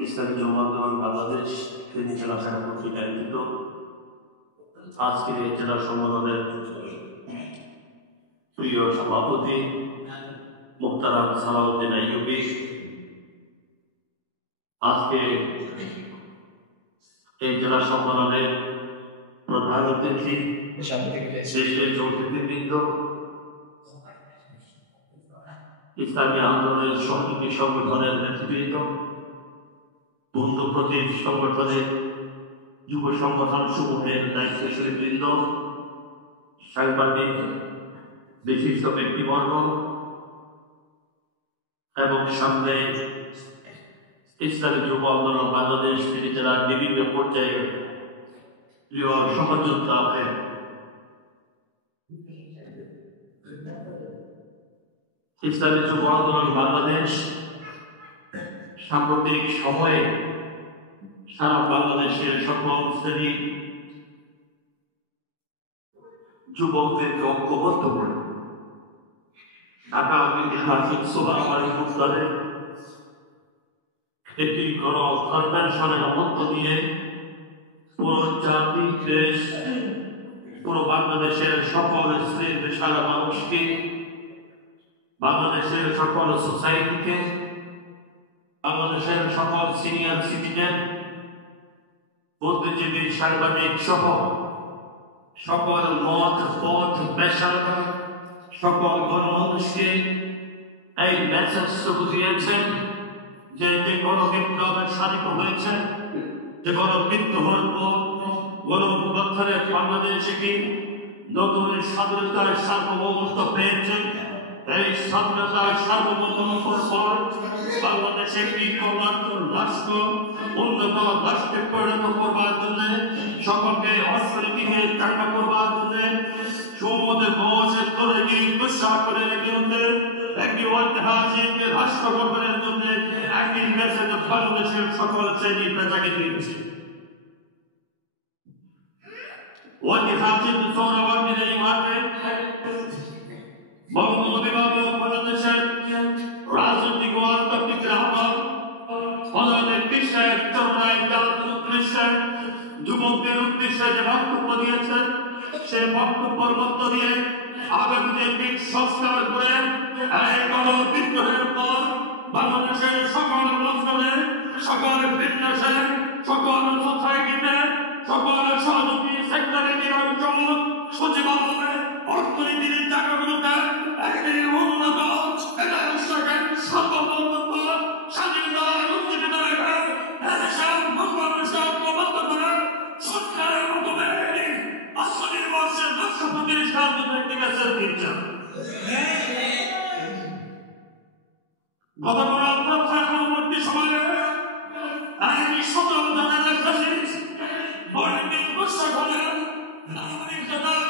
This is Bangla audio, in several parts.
ইসলামী জমাত বাংলাদেশ ফেনী জেলা শাখা কর্তৃক আয়োজিত আজকের এই জেলা সম্মেলনের প্রিয় সভাপতি মুক্তারাম সালাউদ্দিন আইয়ুবী, আজকে এই জেলা সম্মেলনের প্রধান অতিথি দেশের চৌধুরীবৃন্দ, ইসলামী আন্দোলনের সহযোগী সংগঠনের নেতৃবৃন্দ, বন্ধু প্রতীক সংগঠনের যুব সংগঠন সমূহের দায়িত্বশীল বৃন্দ, সাংবাদিক বিশিষ্ট ব্যক্তিবর্গ এবং সামনে ইসলামী যুব আন্দোলন বাংলাদেশ ফেনী জেলার বিভিন্ন পর্যায়ে প্রিয় সহযোদ্ধা আছেন। ইসলামী যুব আন্দোলন বাংলাদেশ সাম্প্রতিক সময়ে সারা বাংলাদেশের সকল শ্রেণীর যুবকদেরকে ঐক্যবদ্ধ করে আগামী ঐতিহাসিক সোহরাওয়ারী উত্তরে একটি কনভেনশনের মধ্য দিয়ে পুরো জাতি, দেশ, পুরো বাংলাদেশের সকল শ্রেণীর পেশার মানুষকে, বাংলাদেশের সকল সোসাইটিকে, বাংলাদেশের সকল সিনিয়র সিটিজেন, বুদ্ধিজীবী, সাংবাদিক সহ সকল মত পথ পেশার সকল গণমানুষকে এই মেসেজটুকু দিয়েছেন যে গণবিপ্লবের সাধিত হয়েছে, যে গণবিদ্রোহের পর গণঅভ্যুত্থানে বাংলাদেশে কি নতুন স্বাধীনতার সার্বভৌমত্ব পেয়েছে। এই স্বাধীনতার সার্বভৌমত্বের পর বাংলাদেশে একটি কর্মান্তর রাষ্ট্র উন্নত রাষ্ট্রে পরিণত করবার জন্য, সকলকে অর্থনীতিকে চাঙ্গা করবার জন্য সমুদ্রে বসে তৈরি দুঃশাসনের বিরুদ্ধে একটি ঐতিহাসিক রাষ্ট্র গঠনের জন্য একটি মেসেজ বাংলাদেশের সকল শ্রেণী পেশাকে দিয়েছে। ঐতিহাসিক সোহরাওয়ার্দীর এই মাঠে বঙ্গবন্ধু বাংলাদেশের রাজনৈতিক ও আন্তর্জাতিক রাহবার ফজলের বিশ্বের চরমায় জাতীয় উদ্দেশ্যে যুবকদের উদ্দেশ্যে যে বক্তব্য দিয়েছেন, সে বক্তব্যের মধ্য দিয়ে আগামীতে দিক সংস্কার করে এই গণবিদ্রোহের পর বাংলাদেশের সকল অঞ্চলে, সকল বিন্যাসে, সকল সোসাইটিতে, সকল সহযোগী সেক্টরে নিরঞ্জন সচিবালয়ে অর্থনীতির জায়গাগুলোতে একটি উন্নত স্বাধীনতার উজ্জীবিত রেখে এদেশের বাংলাদেশের প্রবদ্ধ করে সরকারের মাধ্যমে আসনের বর্ষের লক্ষ্য প্রতিষ্ঠার জন্য একটি মেসেজ দিয়েছেন। গতকাল পরবর্তী সময়ে আইনি সচেতনতার ফ্যাসিস্ট বর্ণিত প্রশাসনের নাগরিক জনার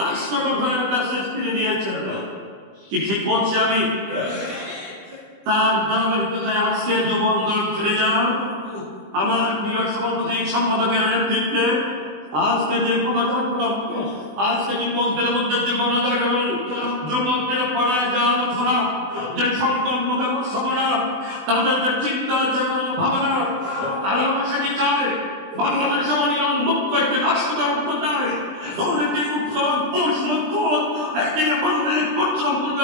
রাষ্ট্র গঠনের মেসেজ দিয়ে দিয়েছেন। ঠিক বলছি আমি। তার ধারাবাহিকতায় আজকে যুব আন্দোলন ফিরে যান আমার প্রিয় সভাপতি সম্পাদকের নেতৃত্বে আজকে যে প্রকাশন, আজকে যুবকদের মধ্যে যে গণজাগরণ, যুবকদের পড়ায় যে আলোচনা, যে সংকল্প ব্যবস্থাপনা, তাদের যে চিন্তা, যে ভাবনা, তারা সেটি চায় বাংলাদেশে অনিয়ম মুক্ত একটি রাষ্ট্র ব্যবস্থা চায়, দুর্নীতি মুক্ত, ঘুষ মুক্ত একটি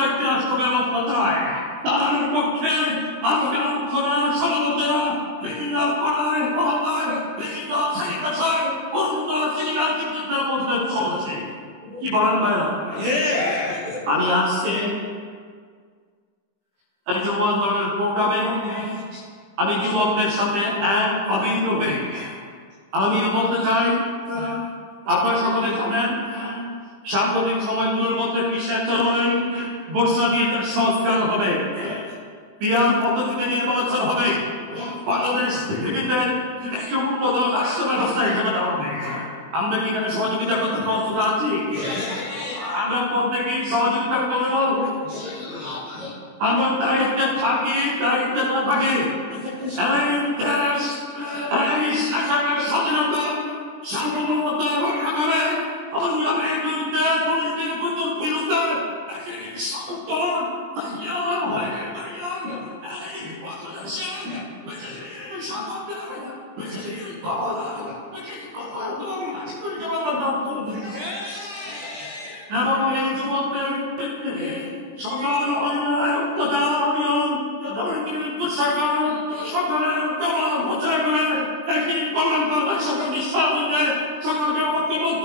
একটি রাষ্ট্র ব্যবস্থা চায়। তার পক্ষে আজকে আলোচনা সমালোচনা বিভিন্ন পড়ায় পড়ায় বিভিন্ন শ্রেণী-পেশায় অন্য শ্রেণীর মধ্যে চলছে। কি বলেন ভাইরা? আমি আজকে এই যুব আন্দোলনের প্রোগ্রামে আমি যুবকদের সামনে এক অভিন্ন হয়ে আমিও বলতে চাই, আপনারা সকলে জানেন সাম্প্রতিক সময়গুলোর মধ্যে বিশ্বের চরমায় বর্ষা দিয়ে সংস্কার হবে, পিয়ার পদ্ধতিতে নির্বাচন হবে, বাংলাদেশ পৃথিবীতে একটি উন্নত রাষ্ট্র ব্যবস্থা হিসেবে দেওয়া হবে। আমরা কি এখানে সহযোগিতা করতে প্রস্তুত আছি? আমরা প্রত্যেকেই সহযোগিতা করব। আমরা দায়িত্বে থাকি, দায়িত্বে না থাকি, শাসনের স্বাধীনতা সার্বভৌমত্ব রক্ষা করে অন্যায়ের বিরুদ্ধে পুলিশের বিরুদ্ধে এবং এই যুবকদের সকল অন্যায় অত্যাচার অনিয়ম সরকার সকলের জবাব ঘোষণা করে একটি কল্যাণকর একসাথে নিঃশ্বাস সকলকে ঐক্যবদ্ধ